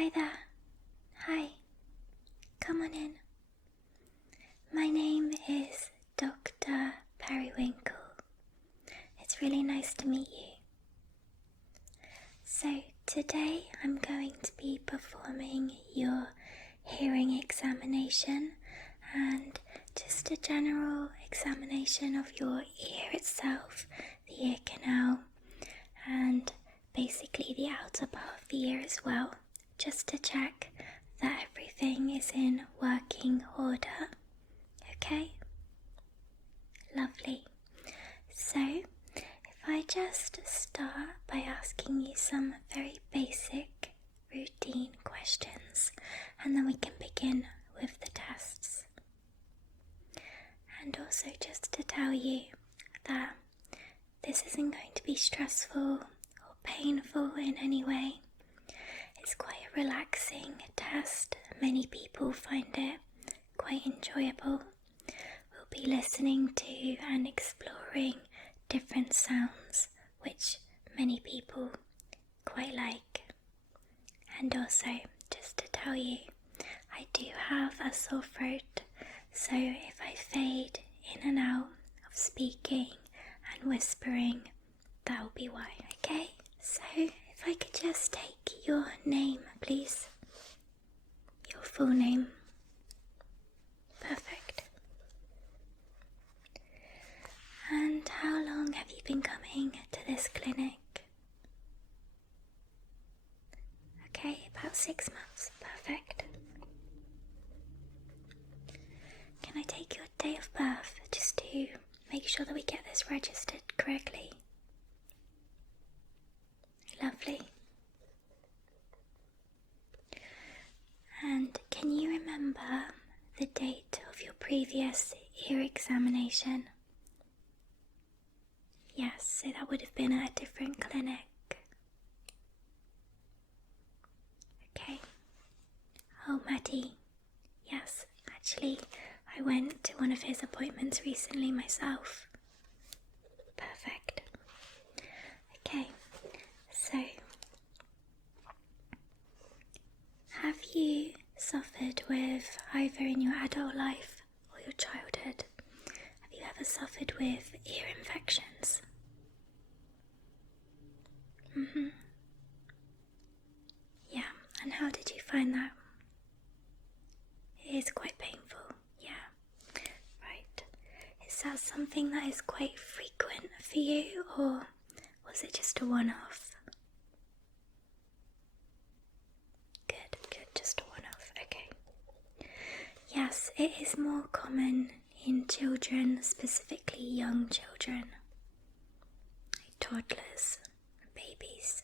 Hi there. Hi. Come on in. My name is Doctor Periwinkle. It's really nice to meet you. So today I'm going to be performing your hearing examination and just a general examination of your ear itself, the ear canal, and basically the outer part of the ear as well, just to check that everything is in working order. Okay? Lovely. So, if I just start by asking you some very basic routine questions, and then we can begin with the tests. And also just to tell you that this isn't going to be stressful or painful in any way. It's quite a relaxing test. Many people find it quite enjoyable. We'll be listening to and exploring different sounds, which many people quite like. And also, just to tell you, I do have a sore throat, so if I fade in and out of speaking and whispering, that'll be why, okay? So, if I could just take your name, please. Your full name. Perfect. And how long have you been coming to this clinic? Okay, about 6 months. Perfect. Can I take your date of birth just to make sure that we get this registered correctly? Lovely. And can you remember the date of your previous ear examination? Yes, so that would have been at a different clinic. Okay. Oh, Maddie. Yes, actually, I went to one of his appointments recently myself. Perfect. Okay, so have you suffered with, either in your adult life or your childhood, have you ever suffered with ear infections? Yeah, and how did you find that? It is quite painful, yeah. Right. Is that something that is quite frequent for you, or was it just a one-off? Good, just a one-off, okay. Yes, it is more common in children, specifically young children, like toddlers, babies.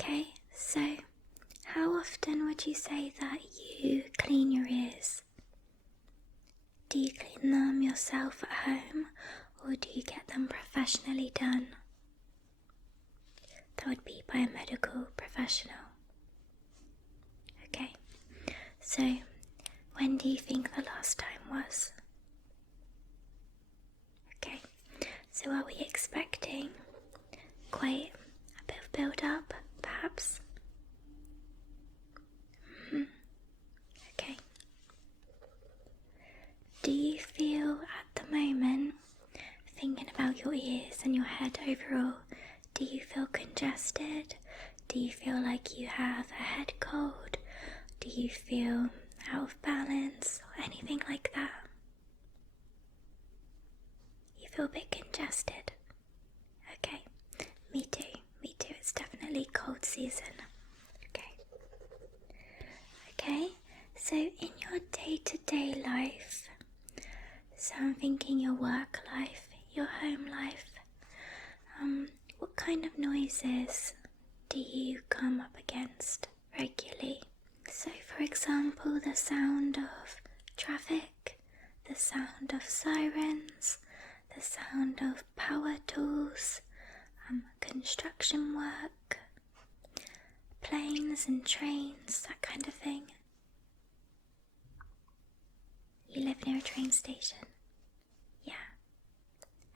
Okay, so how often would you say that you clean your ears? Do you clean them yourself at home, or do you get them professionally done? That would be by a medical professional. Okay, so when do you think the last time was? Okay, so are we expecting quite a bit of build-up, perhaps? Okay. Do you feel at the moment, thinking about your ears and your head overall, do you feel congested? Do you feel like you have a head cold? Do you feel out of balance or anything like that? You feel a bit congested? Okay, me too, it's definitely cold season. Okay, so in your day-to-day life, so I'm thinking your work life, your home life, what kind of noises do you come up against regularly? So for example, the sound of traffic, the sound of sirens, the sound of power tools, construction work, planes and trains, that kind of thing. You live near a train station? Yeah.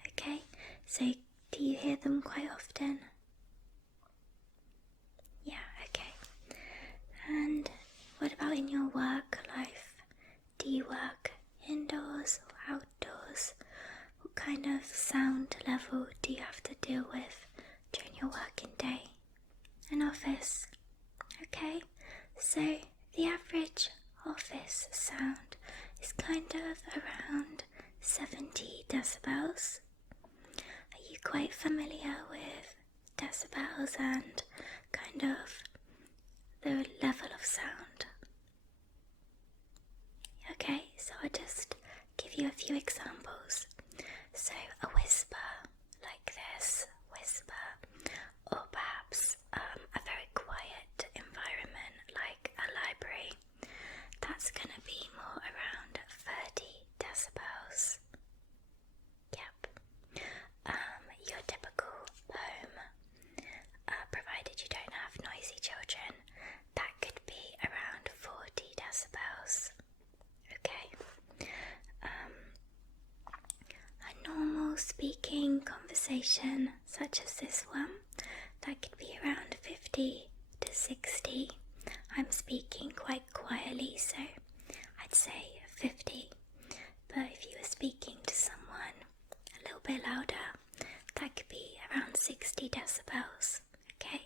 Okay, so do you hear them quite often? in your work life? Do you work indoors or outdoors? What kind of sound level do you have to deal with during your working day? An office. Okay, so the average office sound is kind of around 70 decibels. Are you quite familiar with decibels and kind of the level of sound? Okay, so I'll just give you a few examples. So a whisper, like this whisper, or perhaps a very quiet environment like a library. That's going to be more around 30 decibels. Yep. Your typical home, provided you don't have noisy children, that could be around 40 decibels. Okay. A normal speaking conversation such as this one, that could be around 50 to 60. I'm speaking quite quietly, so I'd say 50. But if you were speaking to someone a little bit louder, that could be around 60 decibels. Okay,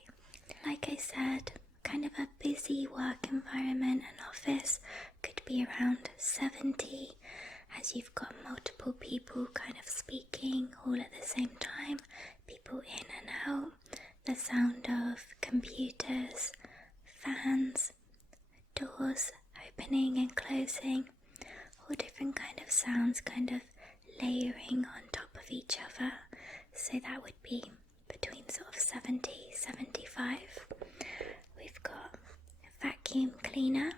like I said, kind of a busy work environment and office could be around 70, as you've got multiple people kind of speaking all at the same time, people in and out, the sound of computers, fans, doors opening and closing, all different kind of sounds kind of layering on top of each other. So that would be between sort of 70, 75. We've got a vacuum cleaner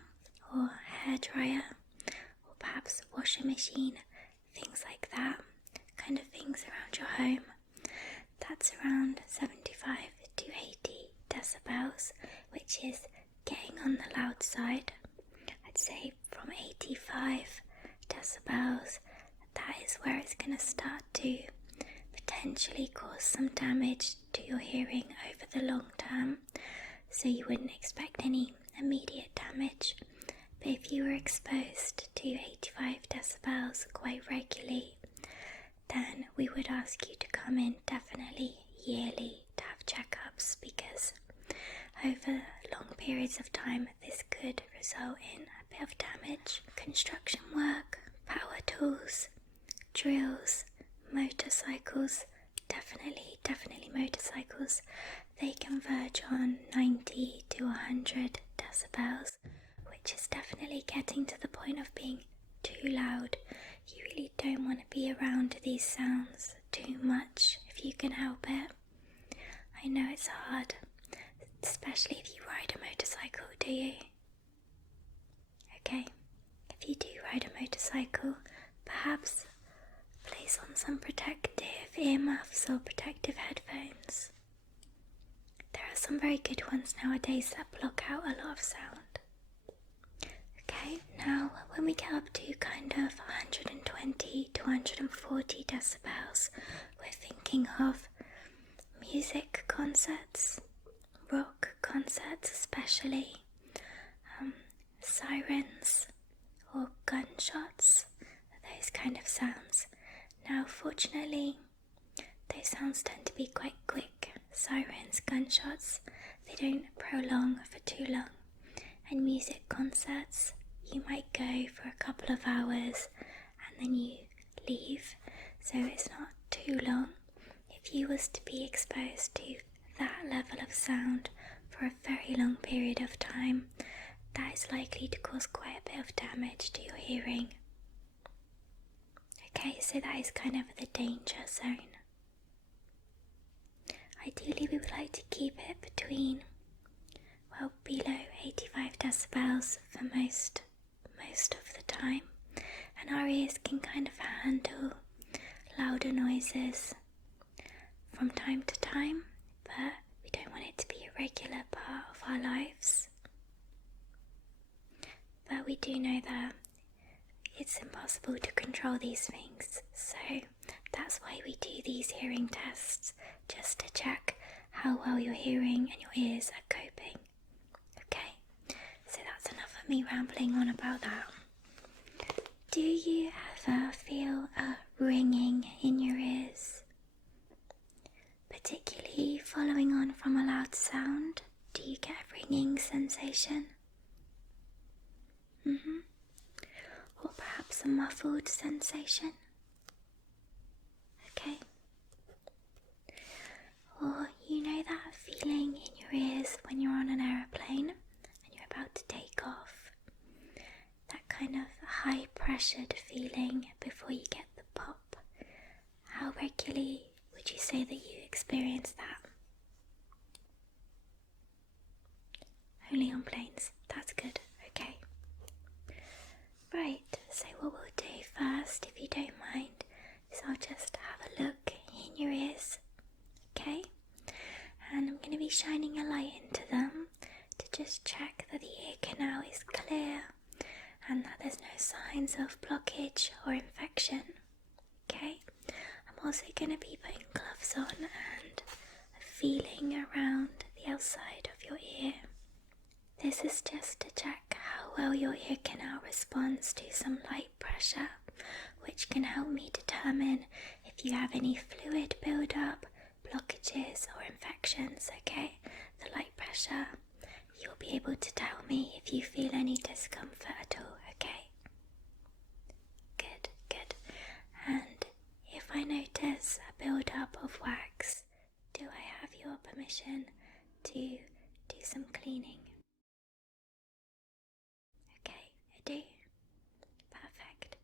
or hairdryer or perhaps a washing machine, things like that, kind of things around your home. That's around 75 to 80 decibels, which is getting on the loud side. I'd say from 85 decibels, that is where it's going to start to potentially cause some damage to your hearing over the long term. So you wouldn't expect any immediate damage. But if you were exposed to 85 decibels quite regularly, then we would ask you to come in definitely yearly to have checkups, because over long periods of time this could result in a bit of damage. Construction work, power tools, drills, motorcycles, definitely motorcycles, they converge on 90 to 100 decibels, which is definitely getting to the point of being too loud. You really don't want to be around these sounds too much if you can help it. I know it's hard, especially if you ride a motorcycle, do you? Okay, if you do ride a motorcycle, perhaps place on some protective earmuffs or protective headphones. There are some very good ones nowadays that block out a lot of sound. Okay, now when we get up to kind of 120 to 140 decibels, we're thinking of music concerts, rock concerts especially, sirens or gunshots, those kind of sounds. Now fortunately, those sounds tend to be quite quick. Sirens, gunshots, they don't prolong for too long. And music concerts, you might go for a couple of hours and then you leave, so it's not too long. If you was to be exposed to that level of sound for a very long period of time, that is likely to cause quite a bit of damage to your hearing. Okay, so that is kind of the danger zone. Ideally we would like to keep it between, well, below 85 decibels for most of the time, and our ears can kind of handle louder noises from time to time, but we don't want it to be a regular part of our lives. But we do know that it's impossible to control these things, so that's why we do these hearing tests, just to check how well your hearing and your ears are coping. Okay, so that's enough of me rambling on about that. Do you ever feel a ringing in your ears? Particularly following on from a loud sound, do you get a ringing sensation? Or perhaps a muffled sensation? Okay. Or you know that feeling in your ears when you're on an aeroplane and you're about to take off? That kind of high pressured feeling before you get the pop. How regularly would you say that you experience that? Only on planes. That's good. Okay. Right, so what we'll do first, if you don't mind, is I'll just have a look in your ears. Okay? And I'm going to be shining a light into them to just check that the ear canal is clear and that there's no signs of blockage or infection. Okay? I'm also going to be putting gloves on and feeling around the outside of your ear. This is just to check how well your ear canal responds to some light pressure, which can help me determine if you have any fluid buildup, blockages or infections. Okay? The light pressure, you'll be able to tell me if you feel any discomfort at all. Okay? Good, good. And if I notice a build-up of wax, do I have your permission to do some cleaning? Okay, I do. Perfect.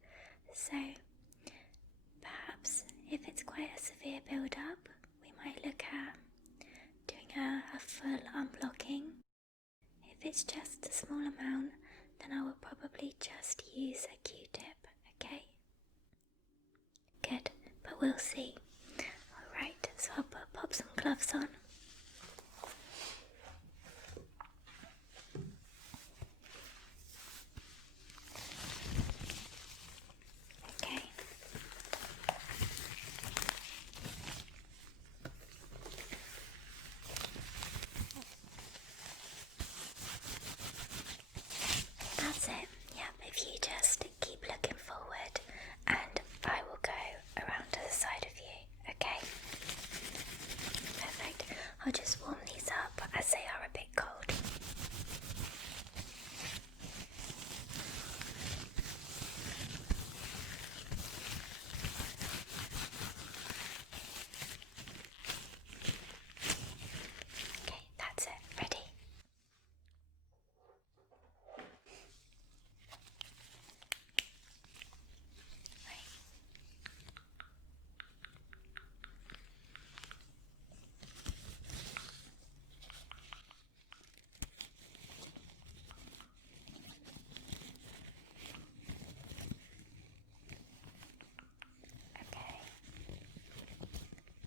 So, perhaps if it's quite a severe build-up, we might look at doing a full unblocking. If it's just a small amount, then I will probably just use a Q-tip, okay? Good, but we'll see. Alright, so I'll pop some gloves on. Okay. That's it. Yep, if you just keep looking forward and I will go around to the side of you, okay? Perfect. I'll just warm these up as they are a bit cold. Okay, that's it. Ready? Okay.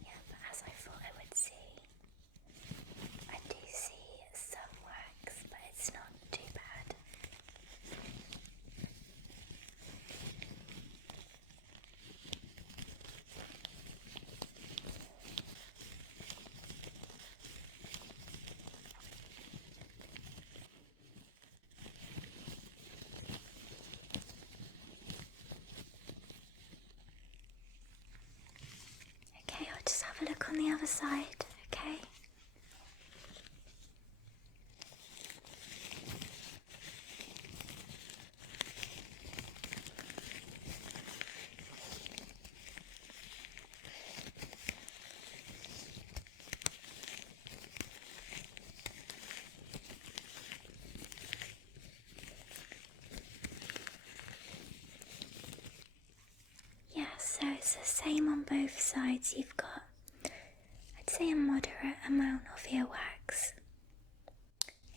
Yep, as I thought I would see. I do see some wax, but it's not too bad. Okay, I'll just have a look on the other side, okay? Yeah, so it's the same on both sides. You've got, I'd say, a moderate amount of earwax.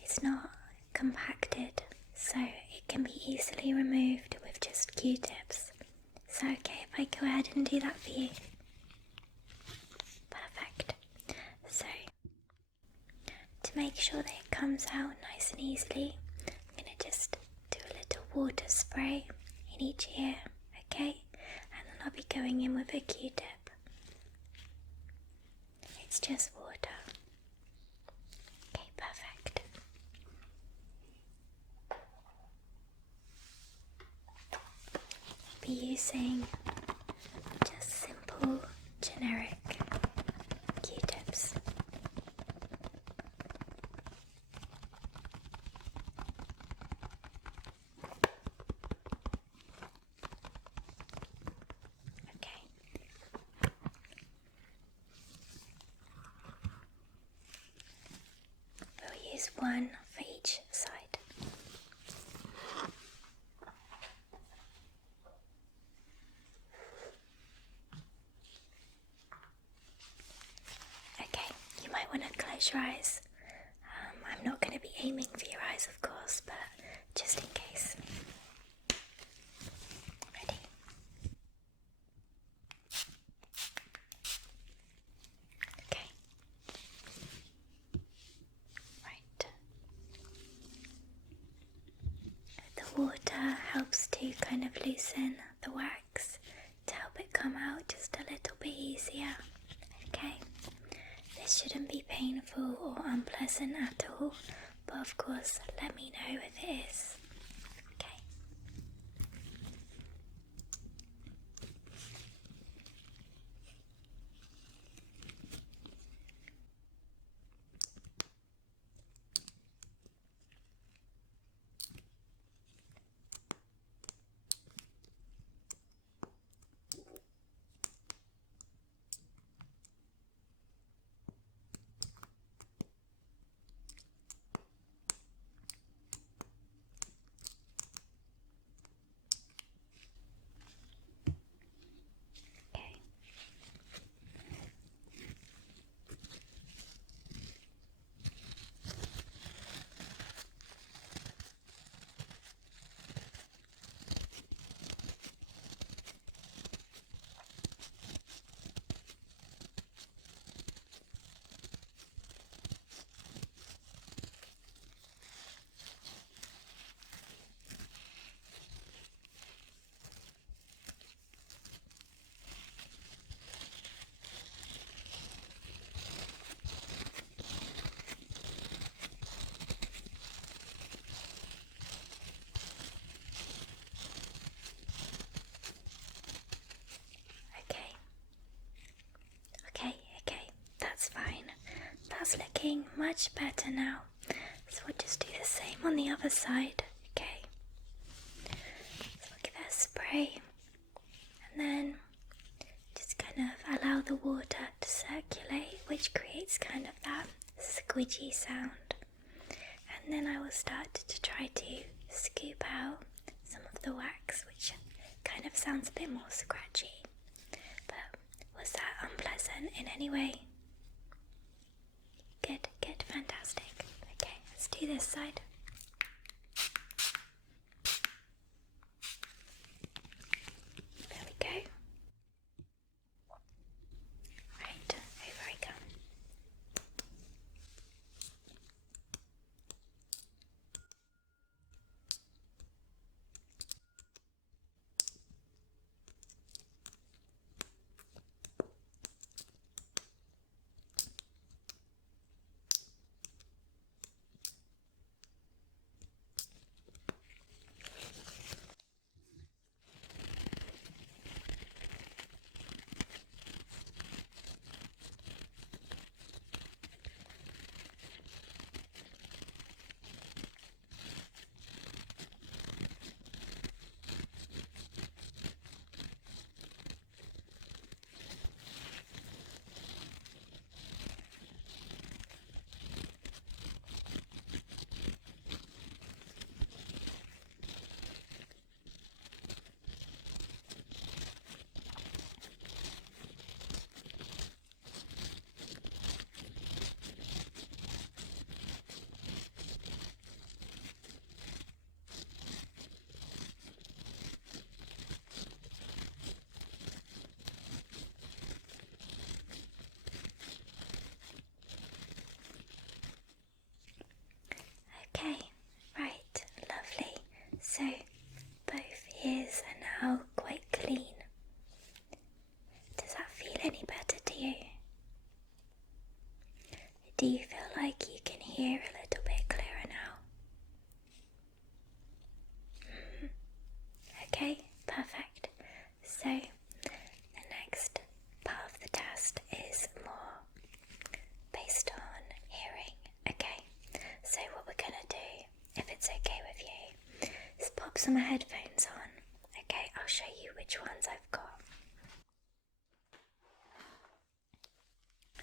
It's not compacted, so it can be easily removed with just Q-tips. So okay if I go ahead and do that for you? Perfect. So, to make sure that it comes out nice and easily, I'm going to just do a little water spray in each ear, okay? And then I'll be going in with a Q-tip. It's just water. Okay, perfect. be using just simple, generic Q-tips. Okay. We'll use one for each side. Okay, you might want to close your eyes. I'm not going to be aiming for your eyes, of course, but just in case. Ready? Okay. Right. The water helps to kind of loosen the wax to help it come out just a little bit easier. Okay. This shouldn't be painful or unpleasant at all, but of course let me know if it is. Okay. Okay. Okay, that's fine. That's looking much better now. So we'll just do the same on the other side. Okay. So we'll give it a spray and then just kind of allow the water to circulate, which creates kind of that squidgy sound. And then I will start to try to scoop out some of the wax, which kind of sounds a bit more scratchy. But was that unpleasant in any way? Good, fantastic. Okay, let's do this side. There we go. Right, over I go. some headphones on. Okay, I'll show you which ones I've got.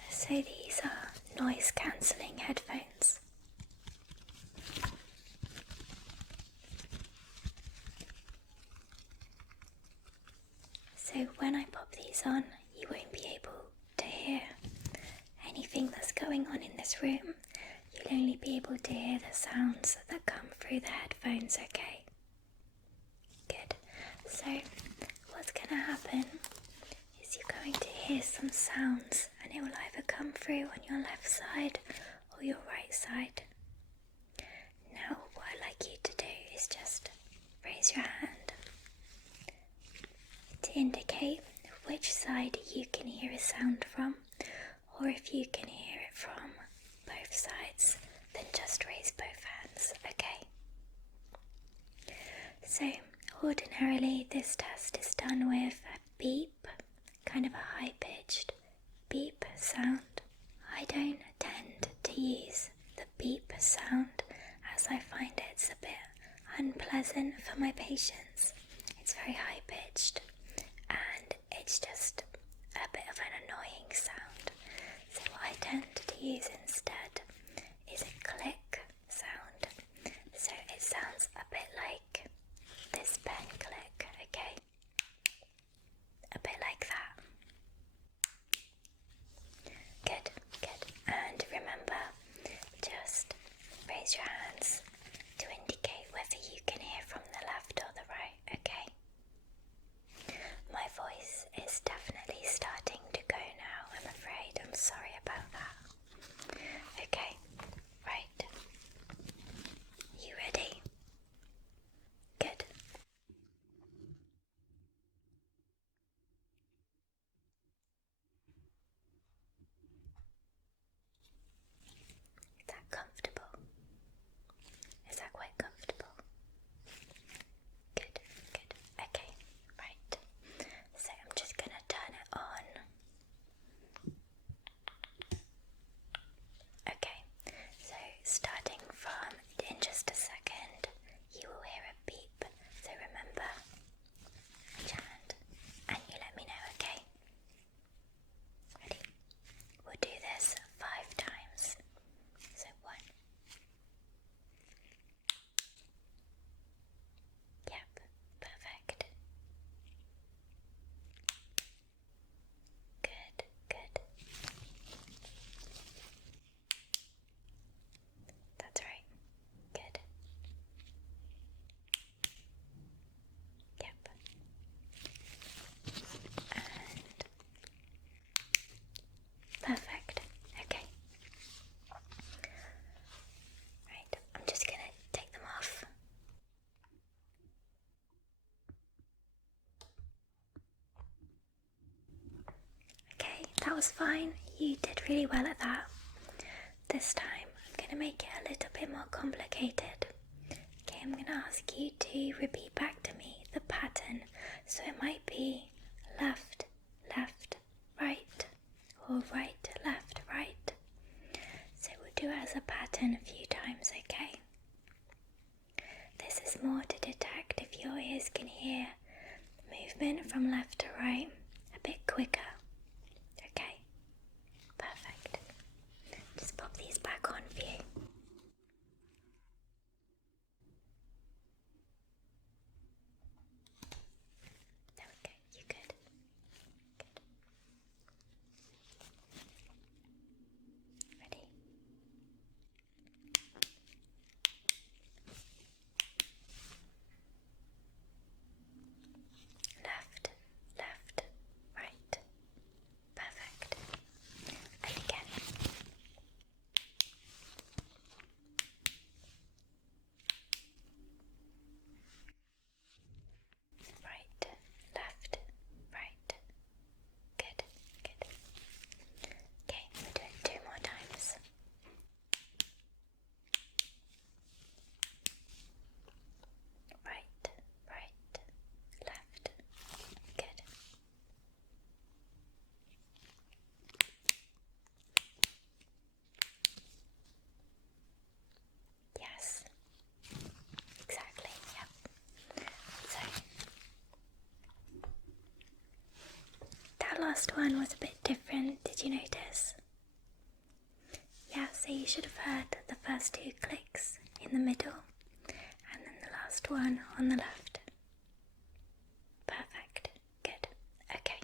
So these are noise cancelling headphones. So when I pop these on, you won't be able to hear anything that's going on in this room. You'll only be able to hear the sounds that come through the headphones, okay? Good. So what's going to happen is you're going to hear some sounds, and it will either come through on your left side or your right side. Now what I'd like you to do is just raise your hand to indicate which side you can hear a sound from, or if you can hear it from both sides, then just raise both hands, okay? So ordinarily this test is done with a beep, kind of a high-pitched beep sound. I don't tend to use the beep sound as I find it's a bit unpleasant for my patients. It's very high-pitched and it's just a bit of an annoying sound. So what I tend to use instead is a click sound. So it sounds a bit like this pen click, okay? A bit like that. Good, good. And remember, just raise your hands to indicate whether you can hear from the left or the right, okay? My voice is definitely starting to go now, I'm afraid. I'm sorry about that. Okay, right. You ready? Good. Is that comfortable? Is that quite comfortable? Good, good. Okay, right. So I'm just gonna turn it on. Okay, so starting from in just a second, you will hear a beep. So remember, chant, and you let me know, okay? Ready? We'll do this 5 times. So 1. Yep, perfect. Good, good. That's right. Good. Yep. And perfect. Okay. Right, I'm just gonna take them off. Okay, that was fine. You did really well at that. This time I'm going to make it a little bit more complicated. Okay, I'm going to ask you to repeat back to me the pattern. So it might be left, left, right, or right, left, right. So we'll do it as a pattern a few times, okay? This is more to detect if your ears can hear movement from left to right a bit quicker. Okay, perfect. Just pop these back on for you. There we go, you good? Good. Ready? Left, left, right. Perfect. And again. last one was a bit different, did you notice? Yeah, so you should have heard the first 2 clicks in the middle and then the last one on the left. Perfect, good, okay.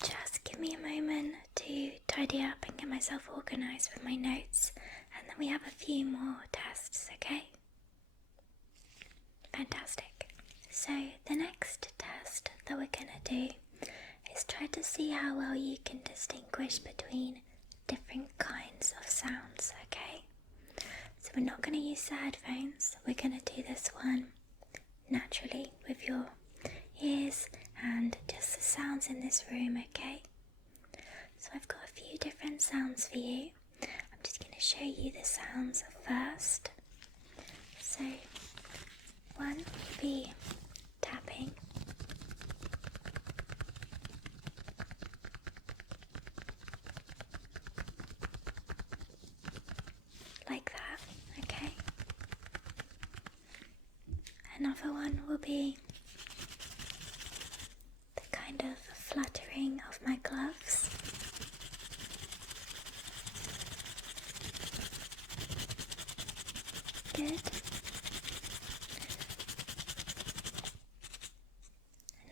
Just give me a moment to tidy up and get myself organised with my notes, and then we have a few more tests, okay? Fantastic. So the next test that we're going to do is try to see how well you can distinguish between different kinds of sounds, okay? So we're not going to use the headphones, we're going to do this one naturally with your ears and just the sounds in this room, okay? So I've got a few different sounds for you. I'm just going to show you the sounds first. So one will be tapping. Like that, okay? Another one will be the kind of fluttering of my gloves. Good.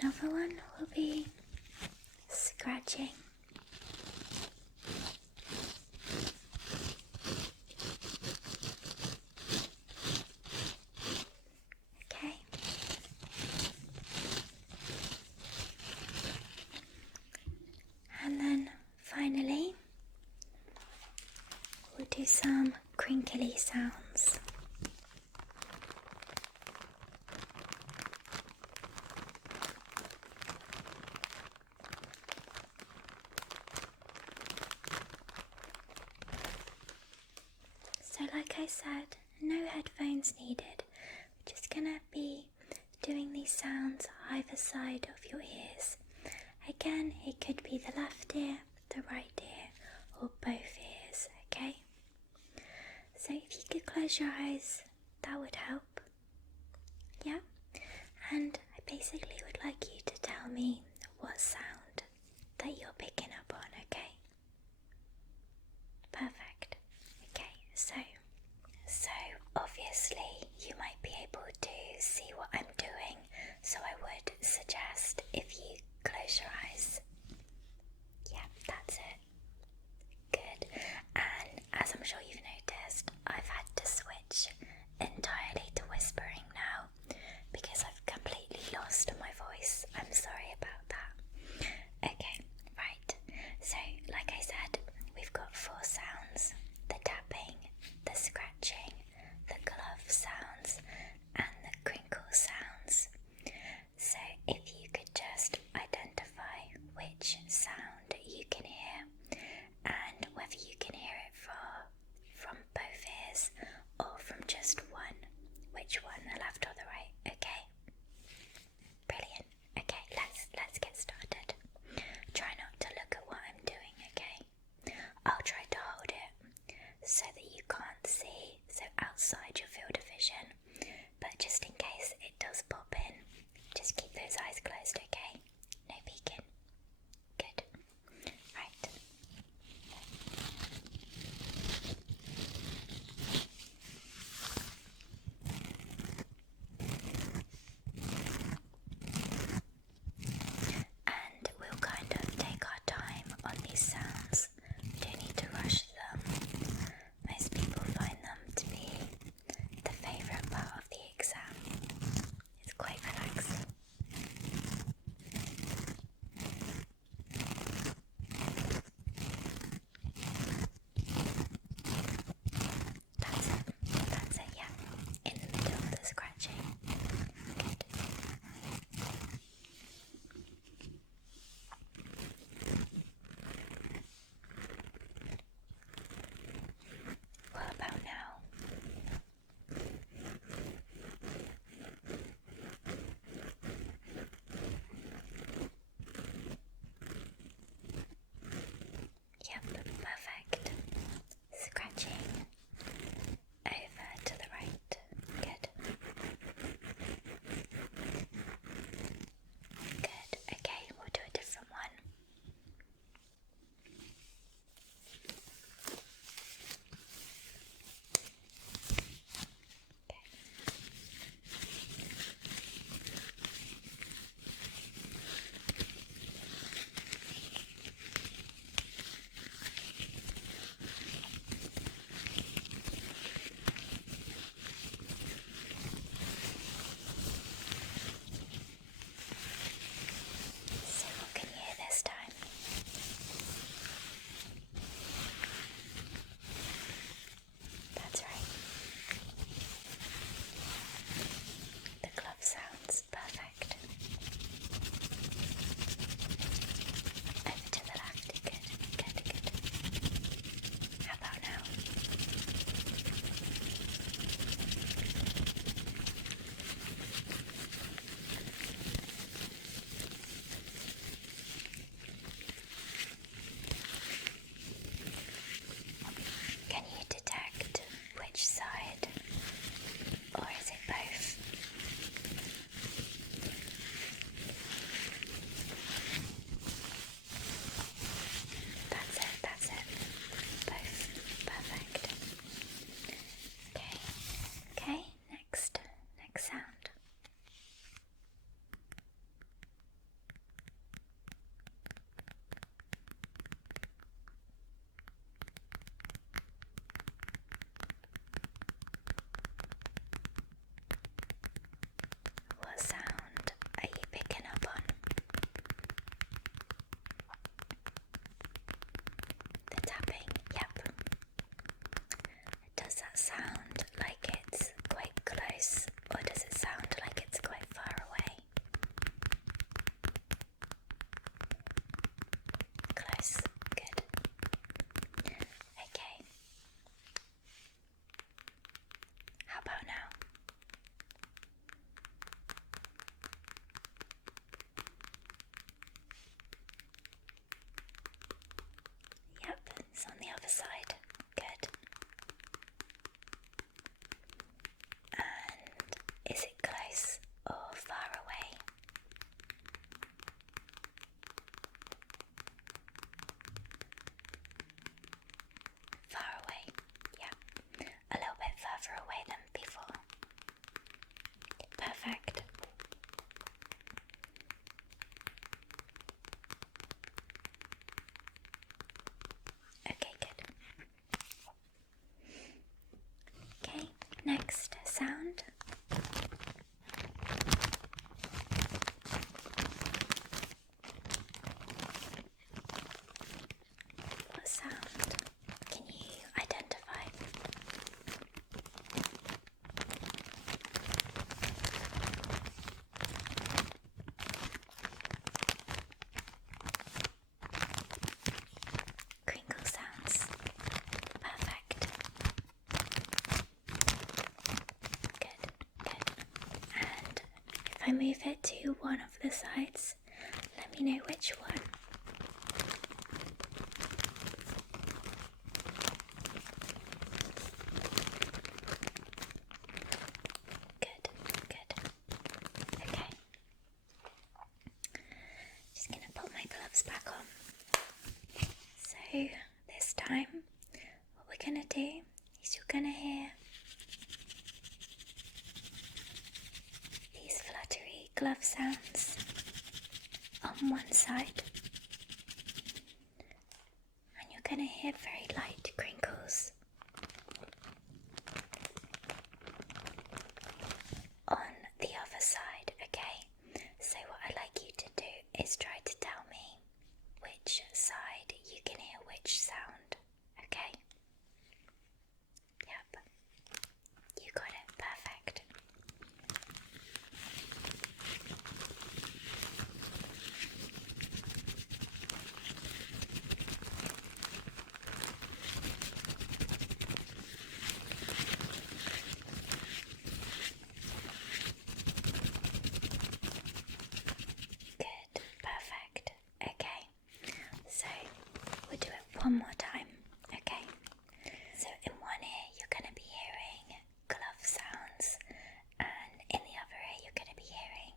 Another one will be scratching. Okay. And then finally, we'll do some crinkly sounds. So like I said, no headphones needed. We're just gonna be doing these sounds either side of your ears. Again, it could be the left ear, the right ear, or both ears, okay? So if you could close your eyes, that would help. Yeah? And I basically would like you to tell me what sound that you're picking up on, okay? Perfect. Okay, so obviously you might be able to see what I'm doing, so I would suggest if you close your eyes. Yeah, that's it. Good. And as I'm sure you've noticed, I've had to switch entirely to whispering now because I've completely lost my voice. I'm sorry about that. Okay, right. So, like I said, we've got 4 sounds: the tapping, the scratching, the glove sounds, and the crinkle sounds. So if you could just identify which sound you can hear and whether you can hear it from both ears or from just one, which one, the left or the right, okay? Brilliant. Okay, let's get started. Try not to look at what I'm doing, okay? I'll try to hold it so that you can't see, so outside your field of vision, but just in case it does pop in, just keep those eyes closed, okay? No peeking. Good. Right. And we'll kind of take our time on these sounds. We don't need to rush them. Most people find them to be the favourite part of the exam. It's quite relaxing. I move it to one of the sides, let me know which one. Good, good. Okay. Just gonna put my gloves back on. So this time, what we're gonna do is you're gonna hear these fluttery glove sounds on one side, and you're gonna hear very light crinkles on the other side, okay? So what I'd like you to do is try to tell me which side you can hear which sound, okay? Yep. You got it. Perfect. Good. Perfect. Okay. So we'll do it one more time, okay? So in one ear you're going to be hearing glove sounds, and in the other ear you're going to be hearing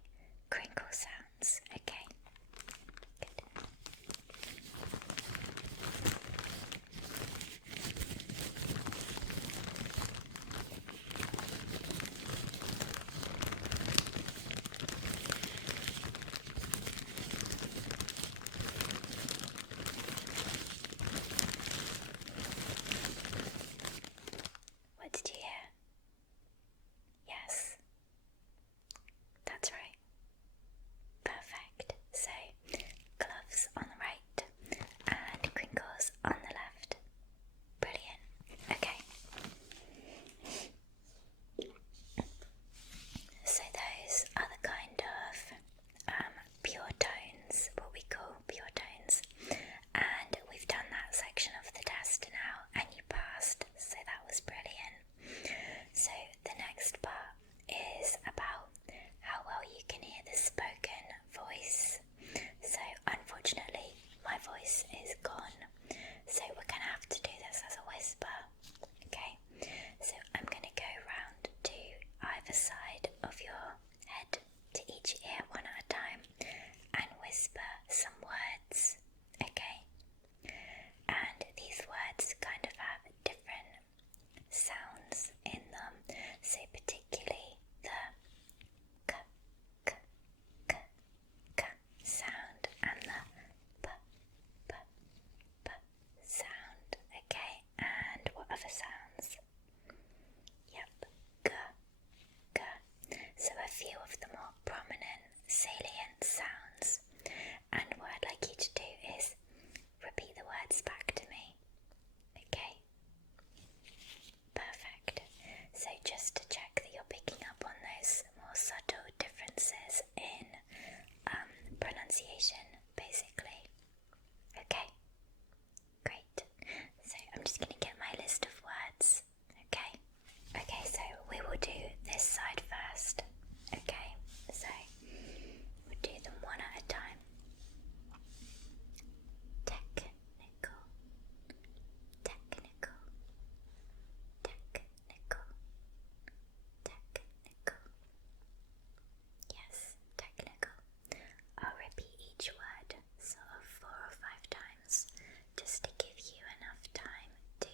crinkle sounds, okay? Good. What did you hear? Yes, that's right. Perfect. So, gloves on the right and crinkles on the left. Brilliant. Okay. So those are the kind of pure tones, what we call pure tones. And we've done that section of the test now, and you passed, so that was brilliant. So the next part is about how well you can hear the spoken voice. So unfortunately my voice is gone, so we're going to have to do this as a whisper, okay? So I'm going to go round to either side of your head, to each ear one at a time, and whisper some words, okay? And these words kind of have different sounds in them, so particularly the k, k, k, k sound and the p, p, p sound, okay? And what other sounds? Yep, g, g. So a few of the more prominent, salient sounds. And what I'd like you to do is repeat the words back to me, okay? Perfect. So just to check that you're picking up on those more subtle differences in pronunciation, basically. Okay, great. So I'm just going to get my list of words, okay? Okay, so we will do this side first, okay? So we'll do them one at a time. Technical, technical, technical, technical. Yes, technical. I'll repeat each word sort of 4 or 5 times just to give you enough time to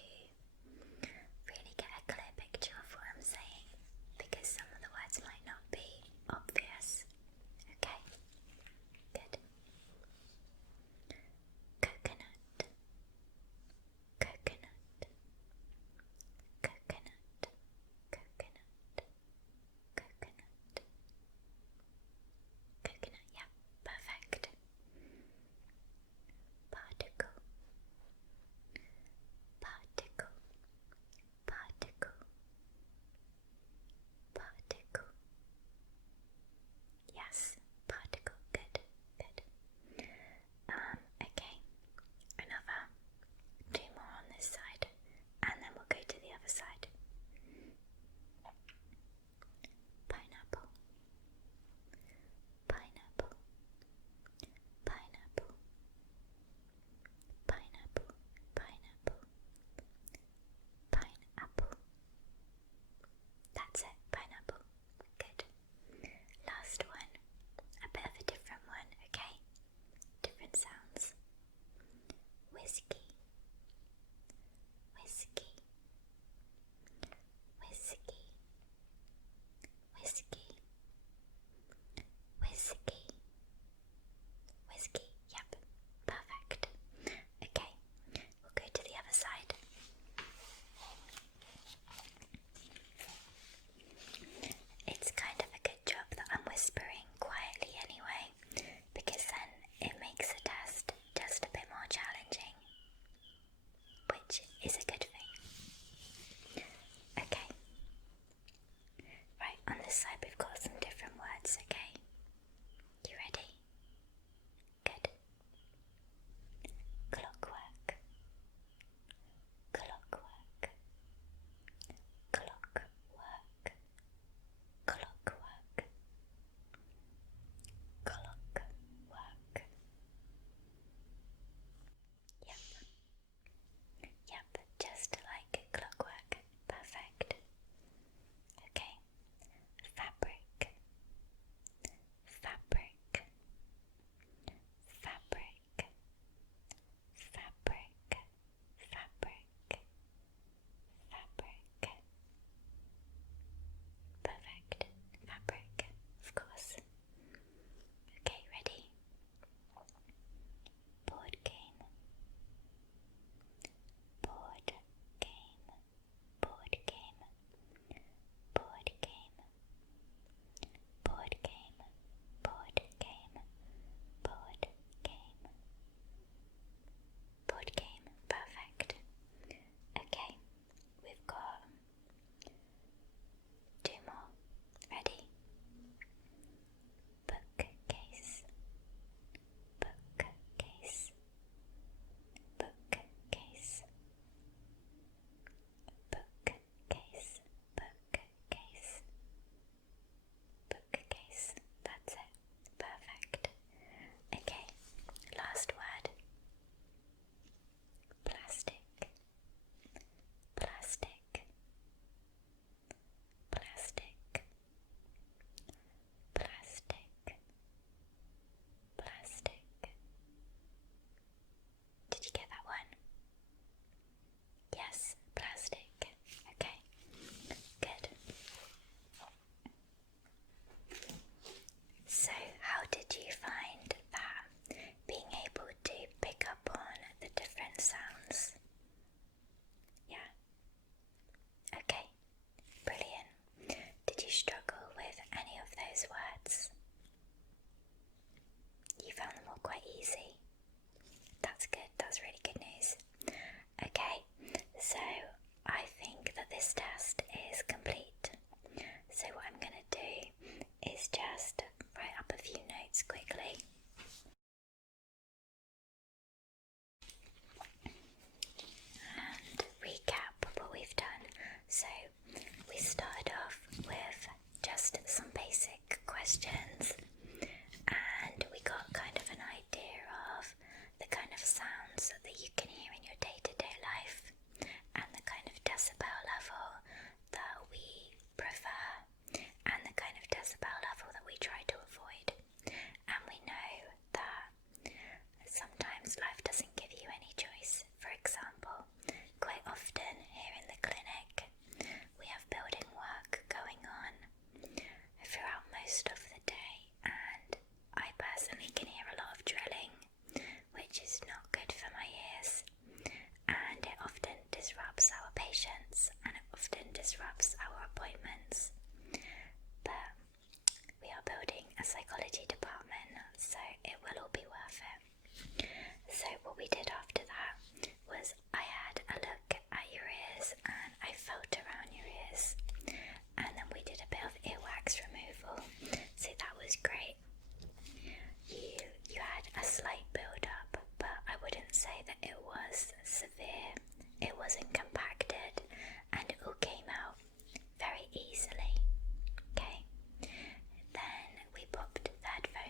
is a good thing. Okay. Right, on this side we've got some different words, okay? You ready? Good. Clockwork. Clockwork. Clockwork. Clockwork. Clockwork. Yep, just like clockwork. Perfect. Okay. Fabric. Fabric. Fabric. Fabric. Fabric. Fabric. Perfect. Fabric, of course. Okay, ready? Board game. Board game. Board game. Board game. Board game. Board game. Board game. Board game. Perfect. Okay, we've got two more. Ready? Bookcase. Bookcase. Bookcase. Bookcase. Bookcase. Bookcase. That's it. Perfect. Okay, last word. Plastic. Plastic. Plastic. Plastic. Plastic. Did you get that one? Yes, plastic. Okay, good. So, how did you find that being able to pick up on the different sounds? Yeah? Okay, brilliant. Did you struggle with any of those words? You found them all quite easy. That's good, that's really good news. Okay, so I think that this test is complete. So what I'm going to do is just write up a few notes quickly. And recap what we've done. So we started off with just some basic questions, and we got kind of an idea of the kind of sounds that you can hear in your day-to-day life and the kind of decibel level that we prefer and the kind of decibel level that we try to avoid. And we know that sometimes life doesn't give you any choice. For example, quite often here in the clinic we have building work going on throughout most of the day, and I personally can hear a lot of drilling, which is not good for my ears, and it often disrupts our patients and it often disrupts our appointments. But we are building a psychology department, so it will all be worth it. So what we did after that was I had a look at your ears and I felt around your ears, and then we did a bit of earwax removal, so that was great. You had a slight build-up, but I wouldn't say that it was severe. It wasn't compacted and it all came out very easily. Okay, then we popped the headphones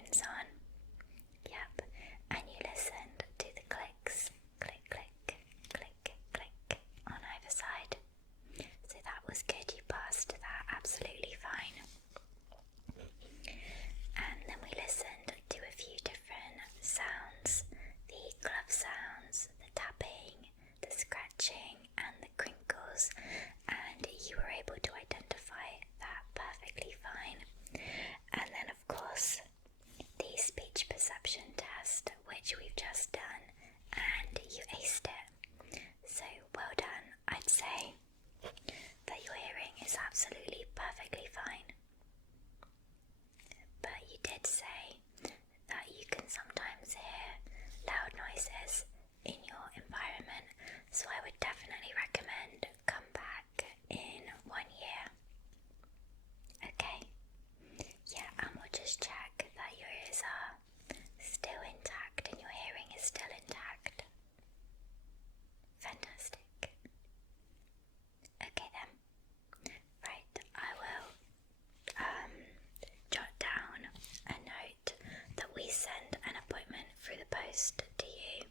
test to you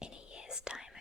in a year's time.